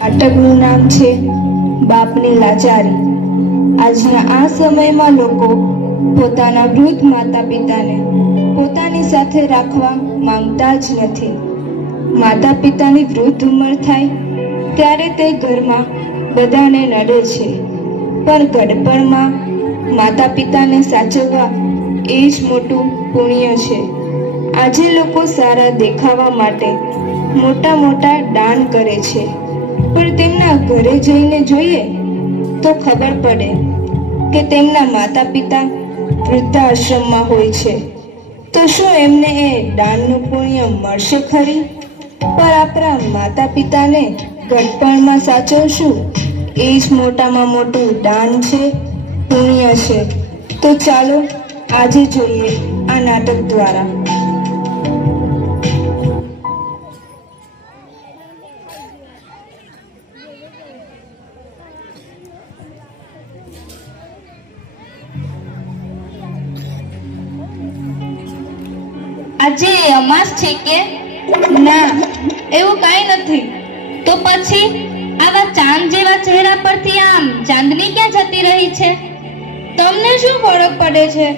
નાટકનું નામ છે બાપની લાચારી. આજના આ સમયમાં લોકો પોતાના વૃદ્ધ માતા પિતાને પોતાની સાથે રાખવા માંગતા જ નથી. માતા પિતાની વૃદ્ધ ઉંમર થાય ત્યારે તે ઘરમાં બધાને નડે છે, પણ ગડપણમાં માતા પિતાને સાચવવા એ જ મોટું પુણ્ય છે. આજે લોકો સારા દેખાવા માટે મોટા મોટા દાન કરે છે, પણ તેમના ઘરે જઈને જોઈએ તો ખબર પડે કે તેમના માતા પિતા વૃદ્ધાશ્રમમાં હોય છે. તો શું એમને એ દાનનું પુણ્ય મળશે ખરી? પણ આપણા માતા પિતાને ગડપણમાં સાચવશું એ જ મોટામાં મોટું દાન છે, પુણ્ય છે. તો ચાલો આજે જોઈએ આ નાટક દ્વારા. આજે અમાસ છે કે? ના, એવું કાંઈ નથી. તો પછી આવા ચાંદ જેવા ચહેરા પરથી આમ ચાંદની ક્યાં જતી રહી છે? તમને શું ફરક પડે છે?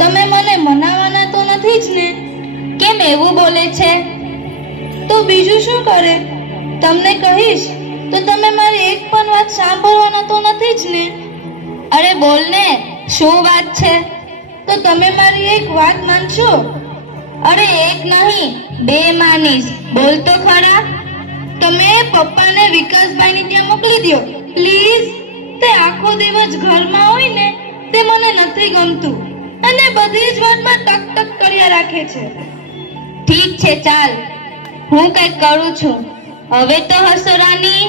તમે મને મનાવવાના તો નથી જ ને? કેમ એવું બોલે છે? તો બીજું શું કરે? તમને કહીશ તો તમે મારી એક પણ વાત સાંભળવાના તો નથી જ ને? અરે બોલ ને, શું વાત છે? તો તમે મારી એક વાત માનશો? અરે એક નહીં, બે માનીશ. બોલ તો ખરા. તમે પપ્પાને વિકાસભાઈની ત્યાં મોકલી દો પ્લીઝ. તે આખો દિવસ ઘરમાં હોય ને તે મને નથી ગમતું, અને બધી જ વાતમાં ટક ટક કર્યા રાખે છે. ઠીક છે, ચાલ, હું કંઈક કરું છું. હવે તો હસો રાની.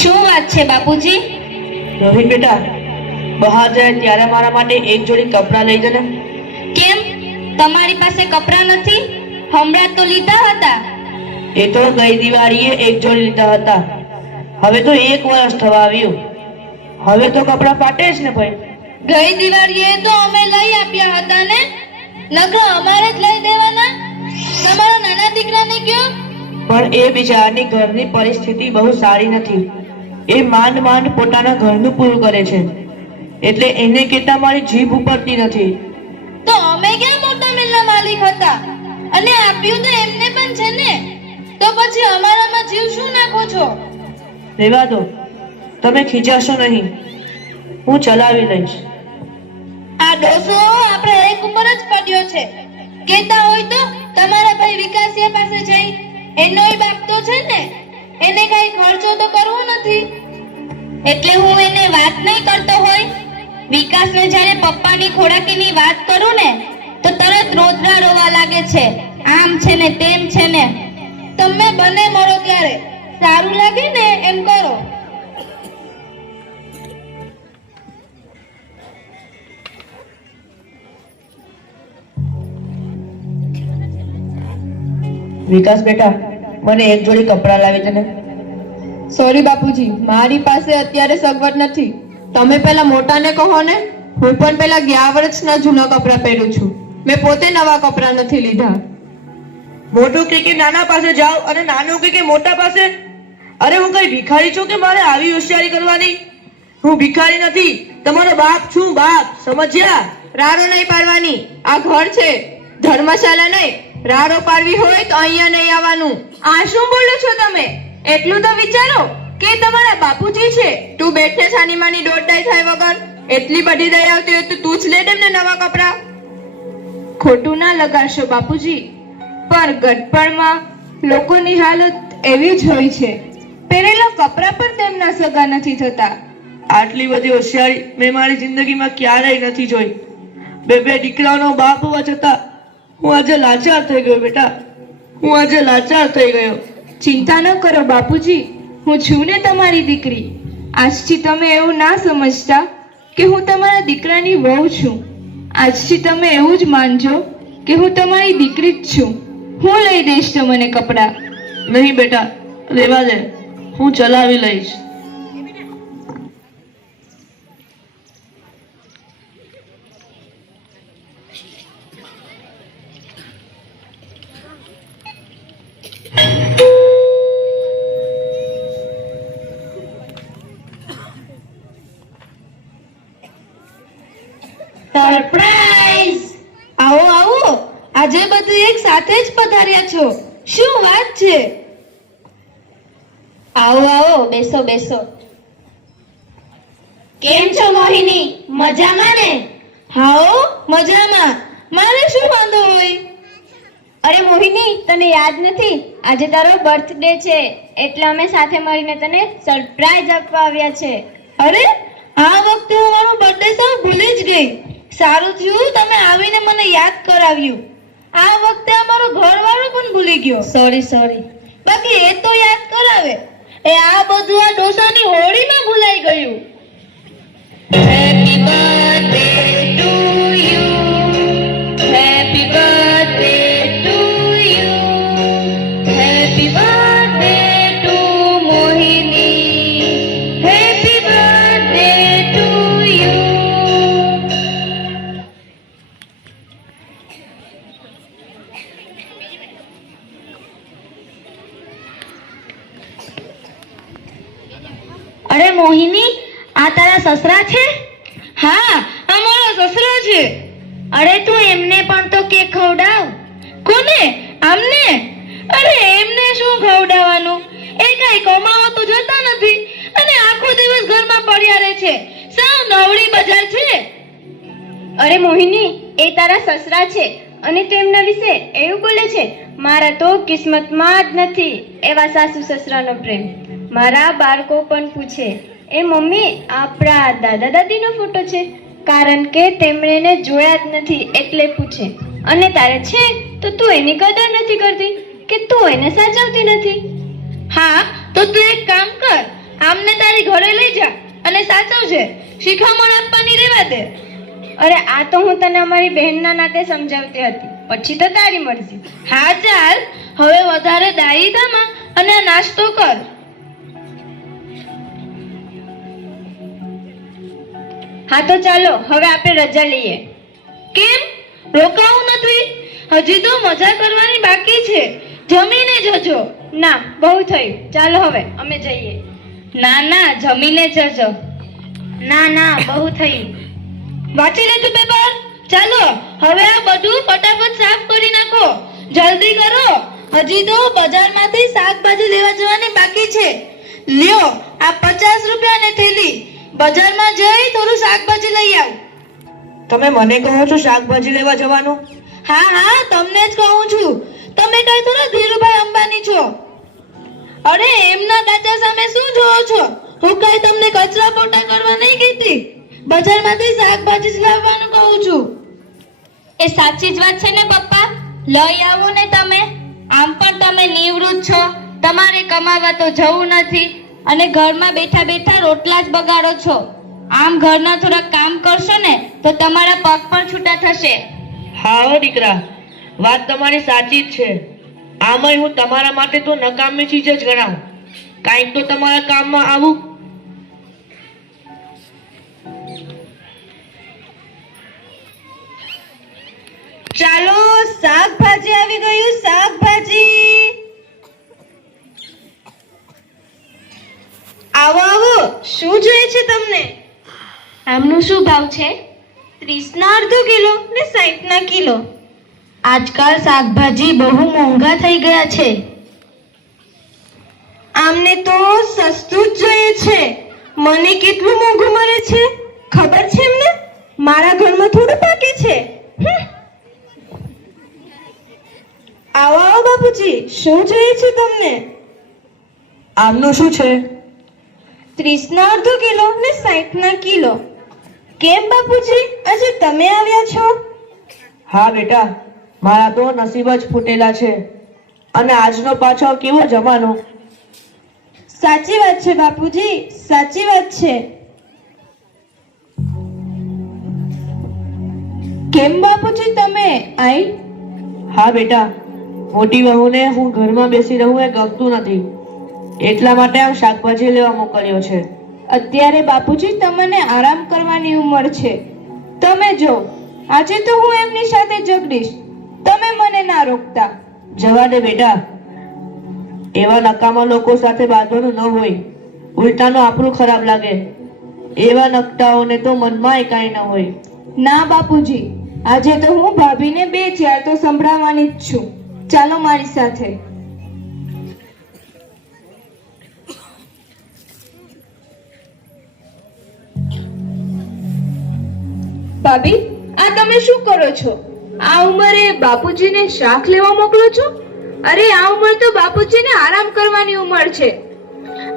શું વાત છે બાપુજી? રોહિત બેટા, બહાર જાય ત્યારે મારા માટે એક જોડી કપડાં લઈ જને. કેમ, તમારી પાસે કપડાં નથી? હમણાં તો લીધા હતા. એ તો ગઈ દિવાળીએ એક જોડી લીધા હતા. હવે તો 1 વર્ષ થવા આવ્યું. હવે તો કપડાં પાટે જ ને ભાઈ. ગઈ દિવાળીએ તો અમે લઈ આપ્યા હતા ને, નકર અમારે જ લઈ દેવાના. તમારા નાના દીકરાને કયો. પણ એ બિચારાની ઘરની પરિસ્થિતિ બહુ સારી નથી. એ માંડ માંડ પોતાના ઘરનું પૂરું કરે છે, એટલે એને કહેતા મારી જીભ ઉપડતી નથી. તો અમે ક્યાં મોટા મિલના માલિક હતા, અને આપ્યું તો એમને પણ છે ને. તો પછી અમારામાં જીવ શું નાખો છો? રહેવા દો, તમે ખીજાશો નહીં, હું ચલાવી લઈશ. આ ડોસો આપણે એક ઉપર જ પડ્યો છે. કહેતા હોય તો તમારા ભાઈ વિકાસિયા પાસે જઈ, એનોય બાપ તો છે ને, એને કઈ ખર્ચો તો કરવો નથી. એટલે હું એને વાત નહીં કરતો હોય? વિકાસને જ્યારે પપ્પાની ખોરાકીની વાત કરું ને તો તરત રોદરા રોવા લાગે છે. આમ છે ને તેમ છે ને. તમે બને મળો ત્યારે સારું લાગે ને એમ કરો. વિકાસ બેટા, મને એક જોડી કપડાં લાવી દે ને. સોરી બાપુજી, મારી પાસે અત્યારે સગવડ નથી. તમે પેલા મોટાને કહો ને. હું પણ પેલા ગયા વર્ષના જૂના કપડાં પહેરું છું. મેં પોતે નવા કપડાં નથી લીધા. મોટું કે નાના પાસે જાઓ, અને નાનું કે મોટા પાસે. અરે હું કઈ ભિખારી છું કે મારે આવી હોશિયારી કરવાની? હું ભિખારી નથી, તમારો બાપ છું, બાપ. સમજ્યા? રારો નહીં પાડવાની. આ ઘર છે, ધર્મશાળા નહીં. રારો પાડવી હોય તો અહીંયા નહીં આવવાનું. આ શું બોલો છો તમે? એટલું તો વિચારો કે તમારા બાપુજી છે. તું બેઠે છાની માની દોડડાઈ થાય વગર. એટલી બધી દયા આવતી હોય તો તું જ લે દેમને નવા કપડાં. ખોટું ના લગાડશો બાપુજી, પણ ગડપણમાં લોકોની હાલત એવી જ હોય છે. પહેરેલા કપડાં પણ તેમના સગા નથી થતા. આટલી બધી હોશિયારી મેં મારી જિંદગીમાં ક્યારેય નથી જોઈ. બે દીકરાઓનો બાપ હોવા છતાં હું આજે લાચાર થઈ ગયો બેટા. હું આજે લાચાર થઈ ગયો. ચિંતા ન કરો બાપુજી, હું છું ને તમારી દીકરી. આજથી તમે એવું ના સમજતા કે હું તમારા દીકરાની વહુ છું. આજથી તમે એવું જ માનજો કે હું તમારી દીકરી જ છું. હું લઈ દઈશ તમને કપડાં. નહીં બેટા, રહેવા દે. હું ચલાવી લઈશ. સરપ્રાઈઝ! આવો આવો, આજે બધું એક સાથે જ પધાર્યા છો. શું વાત છે? આવો આવો, બેસો બેસો. કેમ છો મોહિની? મજામાં ને? હાઓ, મજામાં. મારે શું વાંધો હોય? અરે મોહિની, તને યાદ નથી? આજે તારો બર્થડે છે, એટલે અમે સાથે મળીને તને સરપ્રાઈઝ આપવા આવ્યા છે. અરે, આ વખતે હું મારો બર્થડે સાવ ભૂલી જ ગઈ. સારું થયું તમે આવીને મને યાદ કરાવ્યું. આ વખતે અમારો ઘરવાળો પણ ભૂલી ગયો. સોરી. બાકી એ તો યાદ કરાવે. એ આ બધું આ ડોસાની હોળીમાં ભૂલાઈ ગયું. Happy birthday to you. Happy birthday to you. Happy birthday to Mohini. Happy birthday to you. અરે મોહિની, આ તારા સસરા છે? હા, અમારો સસરો છે. અરે તું એમને પણ તો કેક ખવડાવ. કોને? આમને? અરે એમને શું ખવડાવવાનું? એ કઈ કમાવા તો જતા નથી અને આખો દિવસ ઘરમાં પડ્યા રહે છે. સાવ નવડી બજાર છે. અરે મોહિની, એ તારા સસરા છે અને તું એમના વિશે એવું બોલે છે? મારા તો કિસ્મતમાં જ નથી એવા સાસુ સસરાનો પ્રેમ. મારા બાળકો પણ પૂછે, એ મમ્મી, આપણા દાદા દાદીનો ફોટો છે? કારણ કે તેમણે એને જોયા જ નથી એટલે પૂછે. અને તારે છે તો તું એની કદર નથી કરતી કે તું એને સાચવતી નથી? હા, તો તું એક કામ કર, આમને તારી ઘરે લઈ જા અને સાચવજે. શિખામણ આપવાની રહેવા દે. અરે આ તો હું તને અમારી બહેનના નાતે સમજાવતી હતી, પછી તો તારી મરજી. હા ચાલ, હવે વધારે ડાયી થામાં અને નાસ્તો કર. હા તો ચાલો હવે આપણે રજા લઈએ. કેમ? રોકાવું નથી? હજી તો મજા કરવાની બાકી છે. જમીને જજો. ના, બહુ થયું, ચાલો હવે અમે જઈએ. ના, જમીને જજો. ના, બહુ થયું. વાંચી લે તું પેપર. ચાલો હવે આ બધું ફટાફટ સાફ કરી નાખો. જલ્દી કરો, હજી તો બજારમાંથી શાકભાજી લેવા જવાની બાકી છે. લ્યો આ 50 રૂપિયાની થેલી. બજારમાં જઈ થોડું શાકભાજી લઈ આવ. તમે મને કહો છો શાકભાજી લેવા જવાનું? હા, તમને જ કહું છું. તમે કઈ થોડા ધીરુભાઈ અંબાણી છો? અરે એમના કાચા સામે શું જોવો છો? હું કઈ તમને કચરા પોતા કરવા નહીં કહેતી. બજારમાંથી શાકભાજી જ લાવવાનું કહું છું. એ સાચી જ વાત છે ને પપ્પા? લઈ આવો ને તમે. આમ પણ તમે નિવૃત્ત છો, તમારે કમાવા તો જવું નથી અને ઘરમાં બેઠા બેઠા રોટલા જ બગાડો છો. આમ ઘરના થોડા કામ કરશો ને તો તમારા પગ પણ છૂટા થશે. હા હો દીકરા, વાત તમારી સાચી જ છે. આમાંય હું તમારા માટે તો નકામી ચીજ જ ગણાવું. કાંઈક તો તમારા કામમાં આવું. ચાલો, શાકભાજી આવી ગયું. શાકભાજી આવો. શું જોઈએ છે તમને? આમનું શું ભાવ છે? 30 ના અડધો કિલો ને 60 ના કિલો. આજકાલ શાકભાજી બહુ મોંઘા થઈ ગયા છે. આમને તો સસ્તું જ જોઈએ છે. મને કેટલું મોંઘું મળે છે ખબર છે એમને? મારા ઘરમાં થોડું પાકે છે. આવો બાપુજી, શું જોઈએ છે તમને? આમનું શું છે? 30 ના અડધો કિલો ને 60 ના કિલો. કેમ બાપુજી, આજે તમે આવ્યા છો? હા બેટા, મારા તો નસીબ જ ફૂટેલા છે. અને આજનો પાછો કેવો જમાનો. સાચી વાત છે બાપુજી, સાચી વાત છે. કેમ બાપુજી તમે આઈ? હા બેટા, મોટી વહુને હું ઘરમાં બેસી રહું એ ગમતું નથી. એટલા માટે આમ શાકભાજી લેવા મોકલ્યો છે. અત્યારે બાપુજી તમને આરામ કરવાની ઉંમર છે. તમે જો આજે તો હું એમની સાથે ઝઘડીશ, તમે મને ના રોકતા. જવા દે બેટા, એવા નકામા લોકો સાથે બાંધવાનું ન હોય, ઉલટાનું આપણું ખરાબ લાગે. એવા નકટાઓને તો મનમાં કાંઈ ન હોય. ના બાપુજી, આજે તો હું ભાભીને 2-4 તો સંભળાવવાની જ છું. ચાલો મારી સાથે. ભાભી, આ તમે શું કરો છો? આ ઉંમરે બાપુજીને શાક લેવા મોકલો છો? અરે આ ઉંમર તો બાપુજીને આરામ કરવાની ઉંમર છે.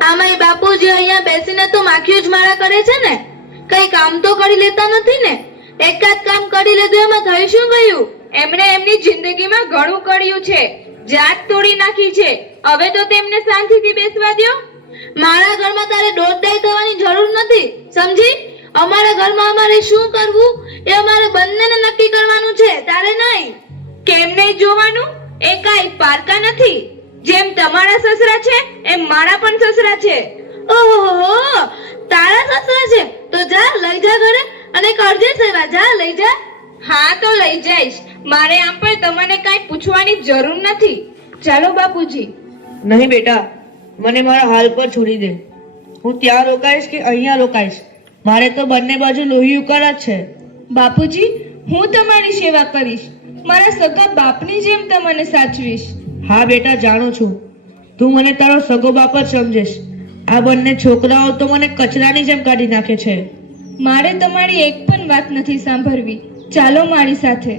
આમાંય બાપુજી અહીંયા બેસીને તો માખીઓ જ મારા કરે છે ને. કઈ કામ તો કરી લેતા નથી ને. એકાદ કામ કરી લીધું એમાં થઈ શું ગયું? એમણે એમની જિંદગીમાં ઘણું કર્યું છે, જાત તોડી નાખી છે. હવે તો તેમને શાંતિથી બેસવા દ્યો. મારા ઘરમાં તારે દોડદાઈ થવાની જરૂર નથી, સમજી? અમારા ઘરમાં અમારે શું કરવું એ અમારે બંનેને નક્કી કરવાનું છે, તારે નહીં. કેમ નહીં જોવાનું? એ કાંઈ પારકા નથી. જેમ તમારા સસરા છે એમ મારા પણ સસરા છે. ઓહો, તારા સસરા છે તો જા લઈ જા ઘરે અને કરજે સેવા. જા લઈ જા. હા તો લઈ જઈશ. મારે આમ પણ તમને કાંઈ પૂછવાની જરૂર નથી. ચાલો બાપુજી. નહીં બેટા, મને મારા હાલ પર છોડી દે. હું ત્યાં રોકાઈશ કે અહીંયા રોકાઈશ, મારે તો બંને બાજુ લોહી ઉકાળ જ છે. બાપુજી, હું તમારી સેવા કરીશ. મારા સગા બાપની જેમ તમને સાચવીશ. હા બેટા, જાણું છું તું મને તારો સગો બાપ જ સમજેશ. આ બંને છોકરાઓ તો મને કચરાની જેમ કાઢી નાખે છે. મારે તમારી એક પણ વાત નથી સાંભળવી. ચાલો મારી સાથે.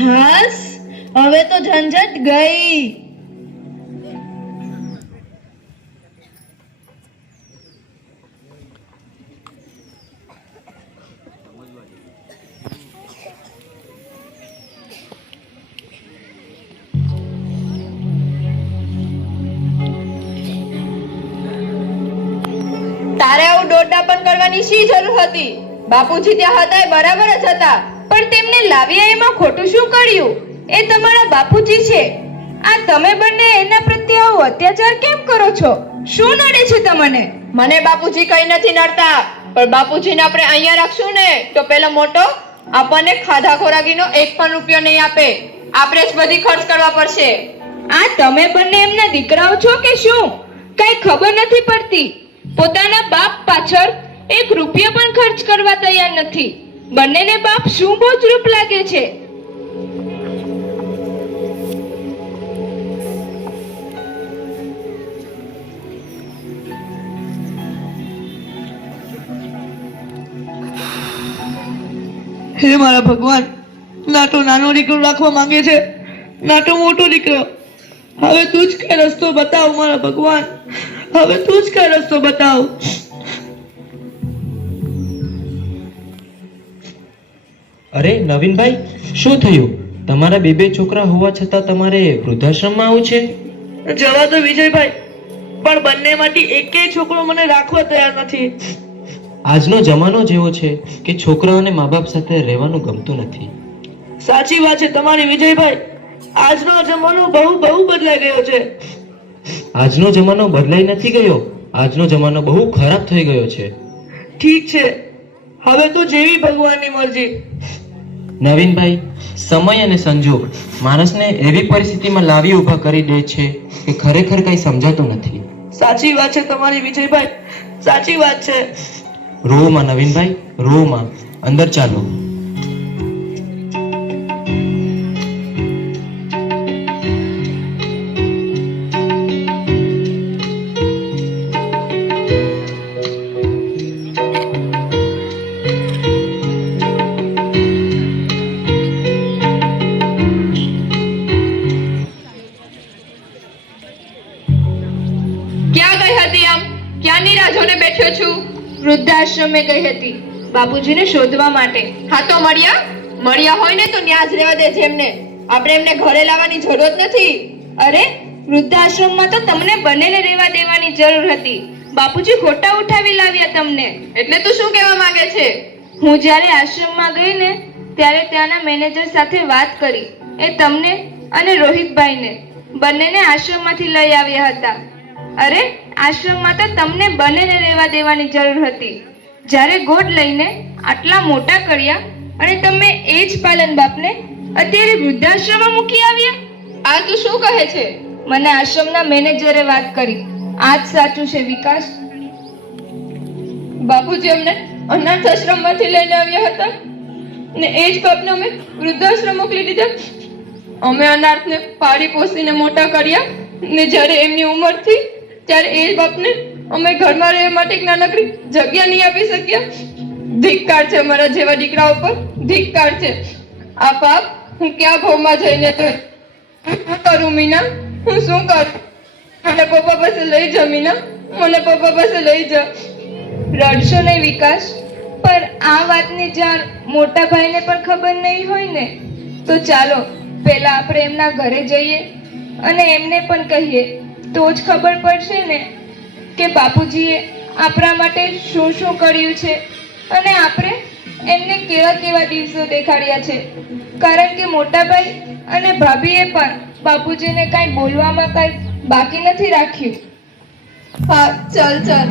હાસ, હવે તો ઝંઝટ ગઈ. તારે આવું દોડડા પણ કરવાની શી જરૂર હતી? બાપુજી ત્યાં હતા એ બરાબર જ હતા. પણ તેમને લાવ્યા એમાં ખોટું શું કર્યું? એ તમારા બાપુજી છે. આ તમે બંને એના પ્રત્યે આવો અત્યાચાર કેમ કરો છો? શું નડે છે તમને? મને બાપુજી કઈ નથી નડતા, પણ બાપુજીને આપણે અહીંયા રાખશું ને તો પેલો મોટો આપણને ખાધા ખોરાકીનો 1 પણ રૂપિયો નહીં આપે. આપણે જ બધી ખર્ચ કરવા પડશે. આ તમે બંને એમના દીકરાઓ છો કે શું? કઈ ખબર નથી પડતી. પોતાના બાપ પાછળ 1 રૂપિયો પણ ખર્ચ કરવા તૈયાર નથી. બંનેને બાપ શું બોજરૂપ લાગે છે. હે મારા ભગવાન, ના તો નાનો દીકરો રાખવા માંગે છે, ના તો મોટો દીકરો. હવે તું જ કઈ રસ્તો બતાવ મારા ભગવાન, હવે તું જ કઈ રસ્તો બતાવ. અરે નવીનભાઈ, શું થયું? તમારા બે છોકરા હોવા છતાં તમારે વૃદ્ધાશ્રમમાં આવું છે? જવા દો વિજયભાઈ, પણ બંનેમાંથી એકેય છોકરો મને રાખવા તૈયાર નથી. આજનો જમાનો જેવો છે કે છોકરાઓને મા બાપ સાથે રહેવાનું ગમતું નથી. સાચી વાત છે તમારી વિજયભાઈ, આજનો જમાનો બહુ બદલાઈ ગયો છે. આજનો જમાનો બદલાઈ નથી ગયો, આજનો જમાનો બહુ ખરાબ થઈ ગયો છે. ઠીક છે, હવે તો જેવી ભગવાનની મરજી. નવીનભાઈ, સમય અને સંજોગ માણસને એવી પરિસ્થિતિમાં લાવી ઊભા કરી દે છે કે ખરેખર કઈ સમજાતું નથી. સાચી વાત છે તમારી વિજયભાઈ, સાચી વાત છે. રોમાં નવીનભાઈ, રોમાં. અંદર ચાલો. ક્યાં ગઈ હતી આમ? ક્યાંની રાહ જોઈને બેઠો છું? વૃદ્ધાશ્રમે ગઈ હતી બાપુજીને શોધવા માટે. હા તો મળ્યા હોય ને તો ન્યા જ રહેવા દે જેમને. આપણે એમને ઘરે લાવવાની જરૂર નથી. અરે વૃદ્ધાશ્રમમાં તો તમને બંનેને રહેવા દેવાની જરૂર હતી. બાપુજી ખોટા ઉઠાવી લાવ્યા તમને. એટલે તું શું કહેવા માંગે છે? હું જ્યારે આશ્રમમાં ગઈ ને ત્યારે ત્યાંના મેનેજર સાથે વાત કરી. એ તમને અને રોહિતભાઈને બંનેને આશ્રમમાંથી લઈ આવ્યા હતા. અરે આશ્રમમાં તો તમને બંનેને રહેવા દેવાની જરૂર હતી. જ્યારે ગોદ લઈને આટલા મોટા કર્યા અને તમે એ જ પાલન બાપને અત્યારે વૃદ્ધાશ્રમમાં મૂકી આવ્યા. આ તું શું કહે છે? મને આશ્રમના મેનેજરે વાત કરી. આ જ સાચું છે વિકાસ. બાપુજી અમને અનાથ આશ્રમમાંથી લઈને આવ્યા હતા ને એ જ બાપને અમે વૃદ્ધાશ્રમ મોકલી દીધા. અમે અનાથને પાળી પોસીને મોટા કર્યા ને જ્યારે એમની ઉંમર થઈ ત્યારે એ જ બાપને અમે ઘરમાં રહેવા માટે એક નાનકડી જગ્યા નહીં આપી શક્યા. ધિક્કાર છે મારા જેવા દીકરા ઉપર, ધિક્કાર છે. આ પાપ હું ક્યાં ભાવમાં જઈને તો શું કરું મીના? હું શું કરું? મને પપ્પા પાસે લઈ જા મીના, મને પપ્પા પાસે લઈ જા. રડશો નહીં વિકાસ, પણ આ વાતની જાણ મોટા ભાઈને પણ ખબર નહીં હોય ને. તો ચાલો પહેલા આપણે એમના ઘરે જઈએ અને એમને પણ કહીએ, તો જ ખબર પડશે ને કે બાપુજીએ આપણા માટે શું શું કર્યું છે અને આપણે એમને કેવા કેવા દિવસો દેખાડ્યા છે. કારણ કે મોટા ભાઈ અને ભાભીએ પણ બાપુજીને કાંઈ બોલવામાં કાંઈ બાકી નથી રાખ્યું. હા ચાલ ચાલ.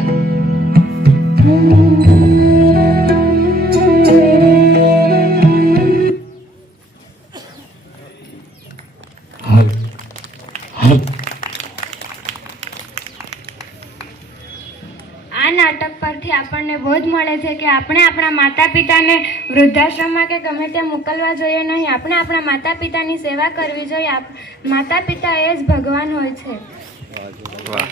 આ નાટક પરથી આપણને બોધ મળે છે કે આપણે આપણા માતા પિતાને વૃદ્ધાશ્રમમાં કે ગમે ત્યાં મોકલવા જોઈએ નહીં. આપણે આપણા માતા પિતાની સેવા કરવી જોઈએ. માતા પિતા એ જ ભગવાન હોય છે. વાહ.